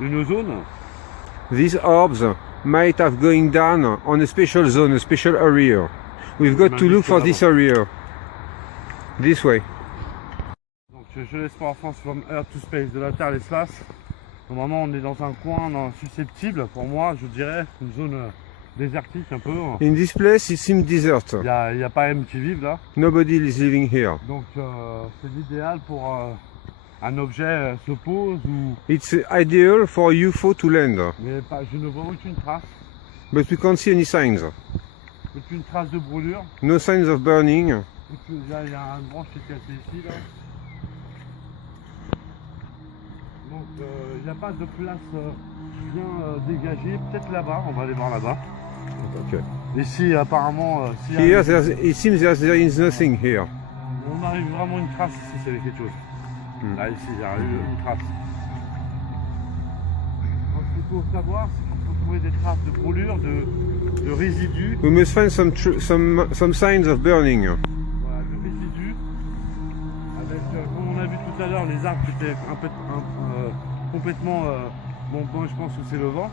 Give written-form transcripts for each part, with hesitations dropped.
une zone. These orbs might have going down on a special zone, a special area. We've got to look for this area. This way. Donc je l'espère en France from Earth to Space, de la Terre à l'espace. Normalement on est dans un coin susceptible, pour moi je dirais, une zone désertique un peu. In this place it seems desert. Il n'y a pas M qui vivent là. Nobody is living here. Donc c'est l'idéal pour un objet se pose ou... It's ideal for a UFO to land. Mais pas, je ne vois aucune trace. But we can't see any signs. Aucune trace de brûlure. No signs of burning. Il y a une branche qui est cassée ici là. Donc il n'y a pas de place bien dégagée. Peut-être là-bas, on va aller voir là-bas. Okay. Ici apparemment, Here it seems there is nothing here. on arrive vraiment une trace ici, c'est quelque chose. Là ici, il y a une trace. Donc, ce qu'il faut savoir, c'est qu'il faut trouver des traces de brûlure, de résidus. We must find some signs of burning. Voilà, de résidus. Avec, comme on a vu tout à l'heure, les arbres qui étaient complètement... bon, je pense que c'est le vent.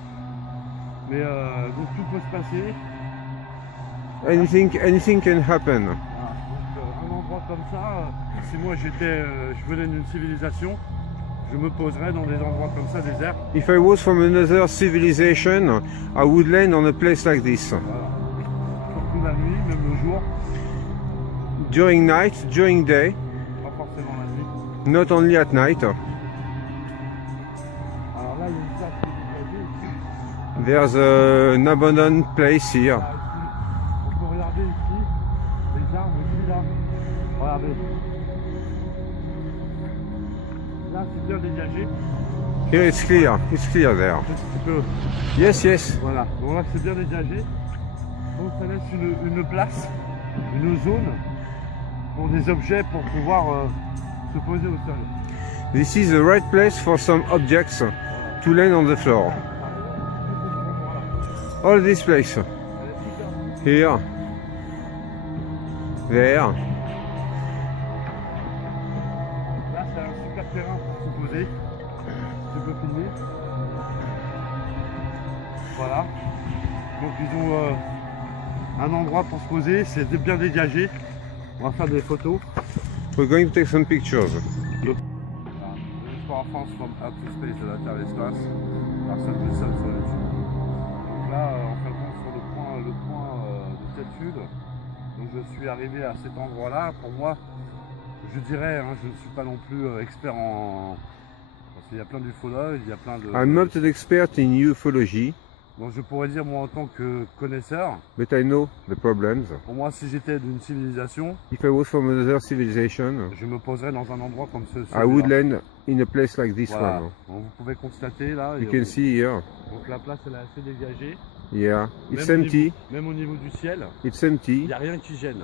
Mais donc tout peut se passer. Anything can happen. Voilà, donc, un endroit comme ça, si moi je venais d'une civilisation, je me poserais dans des endroits comme ça, déserts. If I was from another civilization, I would land on a place like this. Voilà. Surtout la nuit, même le jour, During night, during day, pas forcément la nuit. not only at night. Alors là, il y a une place qui est dégagée. There's an abandoned place here. Là, ici, on peut regarder ici, les arbres ici, là. Regardez. Là, c'est bien dégagé. Here it's clear there. Un petit peu. Yes, yes. Voilà, donc là c'est bien dégagé. Donc ça laisse une place, une zone pour des objets pour pouvoir se poser au sol. This is the right place for some objects to land on the floor. All this place. Here. There. Là c'est un super terrain pour se poser. Tu peux filmer. Voilà. Donc ils ont un endroit pour se poser, c'est bien dégagé. On va faire des photos. We're going to take some pictures. L'Espoir en France from Earth to Space, de la Terre à l'espace. Personne plus seul sur YouTube. Donc là, en fin de compte, sur le point de Tétude, donc je suis arrivé à cet endroit-là. Pour moi, je dirais, hein, je ne suis pas non plus expert en... Parce qu'il y a plein d'ufologues, il y a plein de... I'm not an expert in ufology, Donc je pourrais dire, moi, en tant que connaisseur, but I know the problems. pour moi, si j'étais d'une civilisation, If I was from another civilization, je me poserais dans un endroit comme I would land in a place like this Voilà. one. Donc, vous pouvez constater là. You can see here. Donc la place elle est assez dégagée. Yeah, it's Même au empty. niveau- même au niveau du ciel, It's il empty. n'y a rien qui gêne.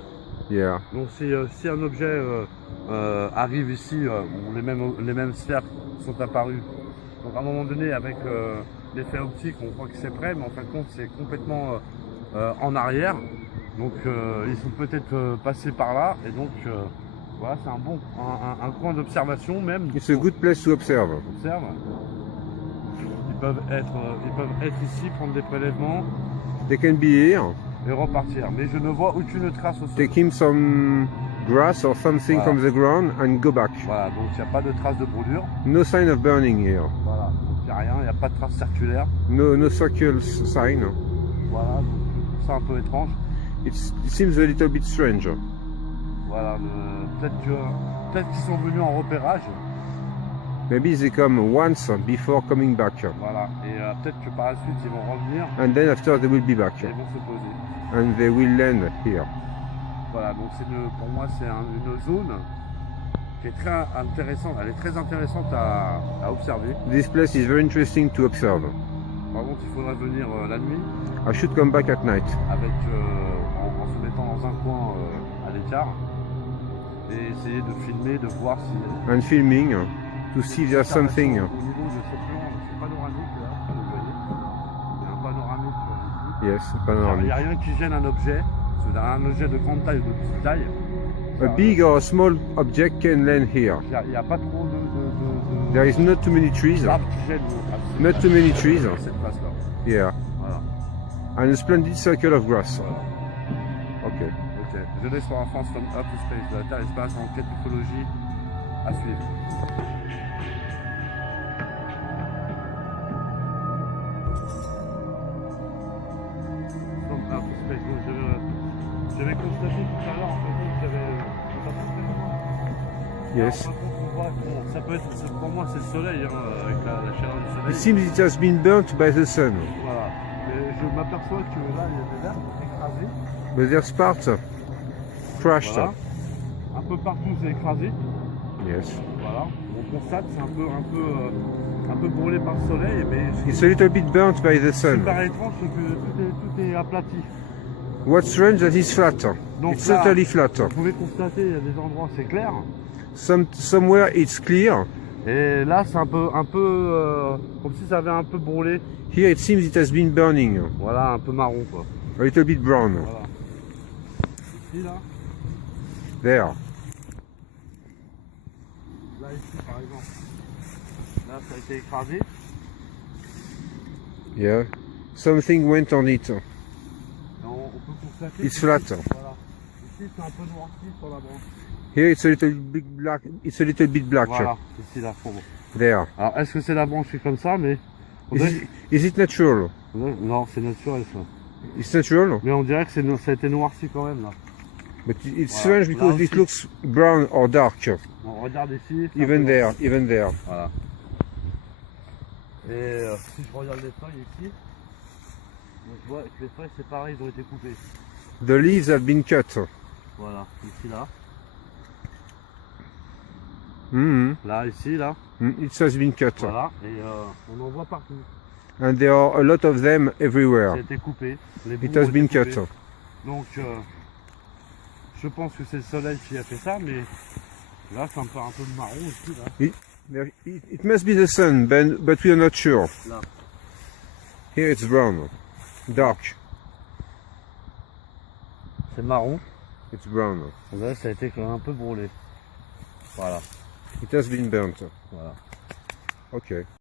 Yeah. Donc si un objet arrive ici, où les mêmes sphères sont apparues. Donc à un moment donné, avec l'effet optique, on croit que c'est prêt, mais en fin de compte, c'est complètement en arrière. Donc ils sont peut-être passés par là, et donc voilà, c'est un coin d'observation même. It's a good place to observe. Observe. Ils peuvent être ici, prendre des prélèvements They can be here, et repartir. Mais je ne vois aucune trace au sol. take him some grass or something Voilà. from the ground and go back. Voilà, donc il n'y a pas de trace de brûlure. No sign of burning here. Voilà, donc il n'y a rien, il n'y a pas de trace circulaire. No circle sign. Voilà, donc je trouve ça un peu étrange. It seems a little bit strange. Voilà, peut-être qu'ils sont venus en repérage. Maybe they come once before coming back. Voilà, et peut-être que par la suite ils vont revenir And then after they will be back. et ils vont se poser. And they will land here. Voilà, donc pour moi c'est une zone qui est très intéressante, elle est très intéressante à observer. This place is very interesting to observe. Par contre, il faudrait venir la nuit I should come back at night. avec, en se mettant dans un coin à l'écart et essayer de filmer, de voir si... And filming to see if there's something. Au niveau de ce plan, c'est panoramique là, vous voyez. Il y a un panoramique ici. Yes, Il n'y panoramic. a rien qui gêne un objet. C'est un objet de grande taille ou de petite taille. A big or a small object can land here. Il n'y a pas trop de There is not too many trees. d'arbres qui gênent Not too many trees. cette place-là. Yeah. Voilà. And a splendid circle of grass. Voilà. Okay. Ok. Jeunesse for France from Outer Space, de la Terre Espace en quête d'écologie à suivre. From Outer Space. Donc, j'avais constaté tout à l'heure en fait, qu'il y avait pas forcément. Yes. Alors, par contre, on voit que, bon, ça peut être, pour moi c'est le soleil, hein, avec la chaleur du soleil. It seems it has been burnt by the sun. Voilà. Et je m'aperçois que là il y a des arbres écrasés. But there's parts crushed. Voilà. Un peu partout c'est écrasé. Yes. Voilà. On constate c'est un peu brûlé par le soleil, mais It's a little bit burnt by the ce qui me sun. paraît étrange c'est que tout est aplati. What's strange that it's flat. Donc It's là, totally flat. vous pouvez constater il y a des endroits c'est clair. Somewhere it's clear. Et là c'est un peu comme si ça avait un peu brûlé. Here it seems it has been burning. Voilà, un peu marron quoi. A little bit brown. Voilà. Ici là. There. Là ici par exemple. Là ça a été écrasé. Yeah. Something went on it. Et on peut constater. It's que flat. ici, voilà. Ici c'est un peu noirci sur la branche. Here it's a little bit black. It's a little bit black. Voilà, ici la fond. There. Alors est-ce que c'est la branche qui est comme ça, mais on dirait- Is it natural? non c'est naturel ça. It's natural, Mais on dirait que ça a été noirci quand même là. but it's Voilà. strange because Là it aussi. looks brown or dark. On regarde ici. c'est un Even peu there, noirci. even there. Voilà. Et si je regarde les feuilles ici, donc je vois que les feuilles c'est pareil, ils ont été coupées. The leaves have been cut. Voilà, ici là. Mhm. Là, ici, là. It has been cut. Voilà. Et on en voit partout. And there are a lot of them Ça everywhere. a été coupé. Les It bouts has ont been été cut. coupés. Donc, je pense que c'est le soleil qui a fait ça, mais là, c'est un peu marron ici, là. It must be the sun, but we are not sure. Là. Here it's brown. Dark. C'est marron. It's brown. Là, ça a été quand même un peu brûlé. Voilà. It has been burnt. Voilà. Okay.